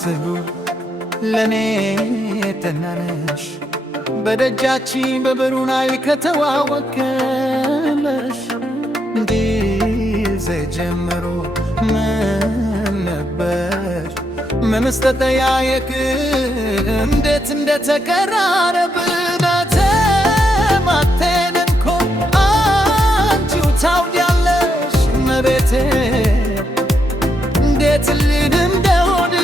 ስሉ ለኔ ተናነሽ በደጃችን በበሩናይ ከተዋወቅንሽ ጊዜ ጀምሮ ምን ነበር ምንስ ተጠያየቅን እንዴት እንደተቀራረብን ተማተን እኮ አንቺው ታውቂያለሽ እመቤቴ እንዴት ልል እንደሆነ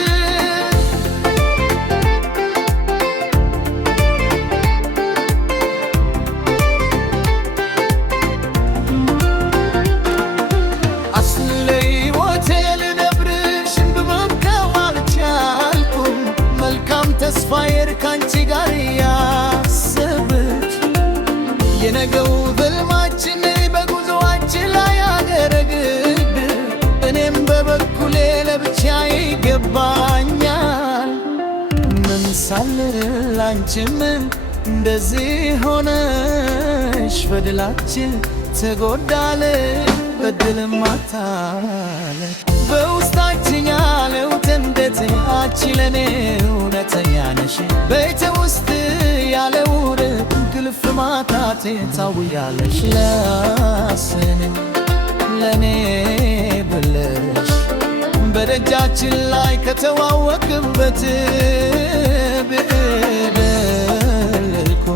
ተስፋዬር ካንቺ ጋር ያሰብት የነገው ህልማችን በጉዞአችን ላይ ያደረግብ እኔም በበኩሌ ለብቻዬ ይገባኛል ምን ሳልል አንቺም እንደዚህ ሆነሽ በድላችን ተጎዳለ በድልም አታለ በውስጣችን ያለው እንዴት አንቺ ለኔ እውነተኛ ነሽ ቤቴ ውስጥ ያለው እንቅልፍ ማጣቴን ታውቂያለሽ ለስን ለኔ ብለሽ በደጃችን ላይ ከተዋወቅንበት ብደልኩ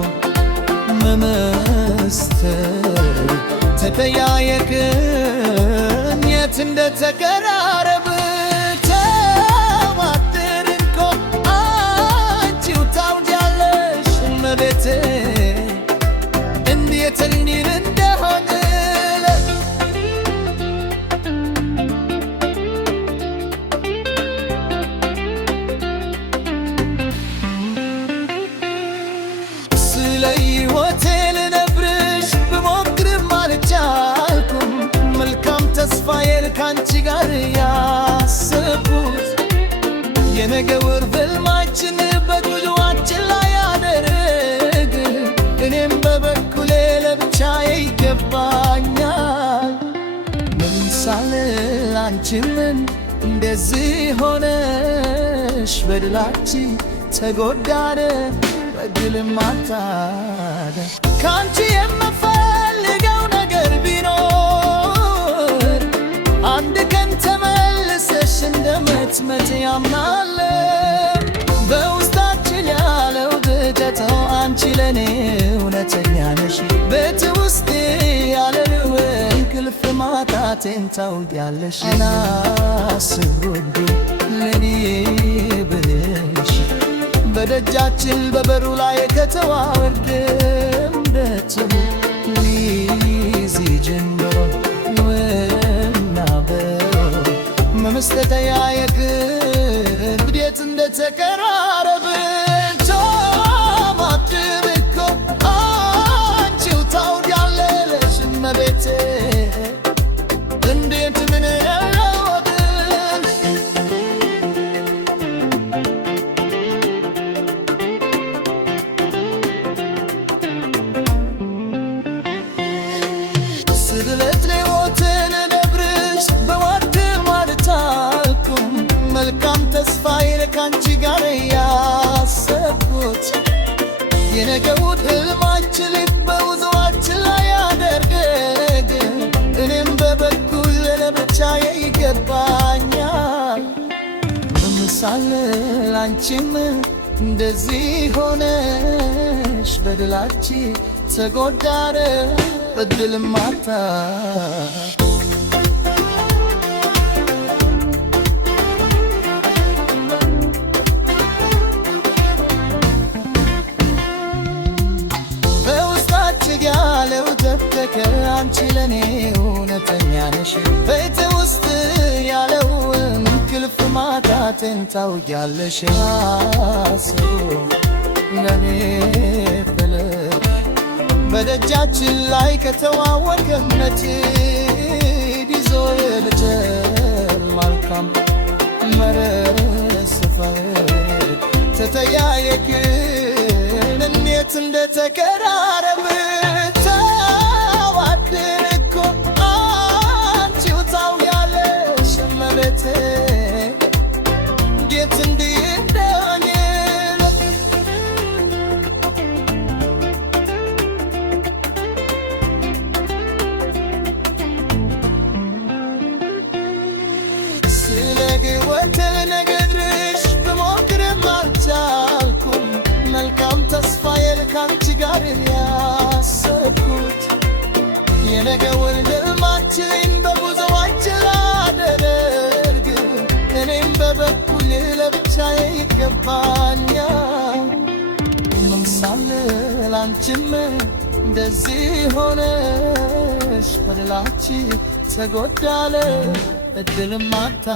መመስተር ተጠያየቅን የት እንደተቀራረብ እንዴት እንዲል እንደሆነ ስለ ሕይወቴ ልነግርሽ ብሞክርም አልቻልኩም መልካም ተስፋዬን ካንቺ ጋር ያሰብኩት የነገው ህልማችን በጉዞአችን ላይ ያደረግ እኔም በበኩሌ ለብቻዬ ይገባኛል ምን ሳልል አንቺም እንደዚህ ሆነሽ በድላችን ተጎዳነ በድልም አጣለ ካንቺ የምፈልገው ነገር ቢኖር አንድ ቀን ተመልሰሽ እንደምትመጪ አምናለሁ በውስጣችን ያለው ድገተው አንቺ ለኔ እውነተኛ ነሽ ቤት ውስጥ ያለው እንቅልፍ ማጣቴን ታውቂያለሽ ናስውዱ ለኔ ብለሽ በደጃችን በበሩ ላይ ከተዋወቅንበት ጊዜ ጀምሮ ወናበሮ መመስጠያየቅን እንዴት እንደተቀራረብን ተማትር እኮ አንቺው ታውቂያለሽ እመቤቴ እንዴት ምን ያለወጥን ስድለት ሌዎትን ነግርሽ በዋድ ማለት አልኩም መልካም ተስፋዬን ካንቺ ጋር ያሰብኩት የነገው ህልማችን በጉዞአችን ላይ ያደረግ እኔም በበኩሌ ለብቻዬ ይገባኛል ምሳሌ አንቺም እንደዚህ ሆነሽ በድላችን ተጎዳረ በድልም አጣ ያለው ደበቀ አንቺ ለኔ እውነተኛ ነሽ ቤት ውስጥ ያለው እንቅልፍ ማጣቴን ታውቂያለሽ ለኔ ብለሽ በደጃችን ላይ ከተዋወቅንበት ይዞ የልጀል መልካም መረር ስፈር ተጠያየቅን እንዴት እንደተቀራረብ ተዋደን እኮ አንቺው ታውቂያለሽ እመቤቴ እንዴት ገባኛ ምንሳለ ላንቺም እንደዚህ ሆነሽ በደላችን ተጎዳለ እድል ማታ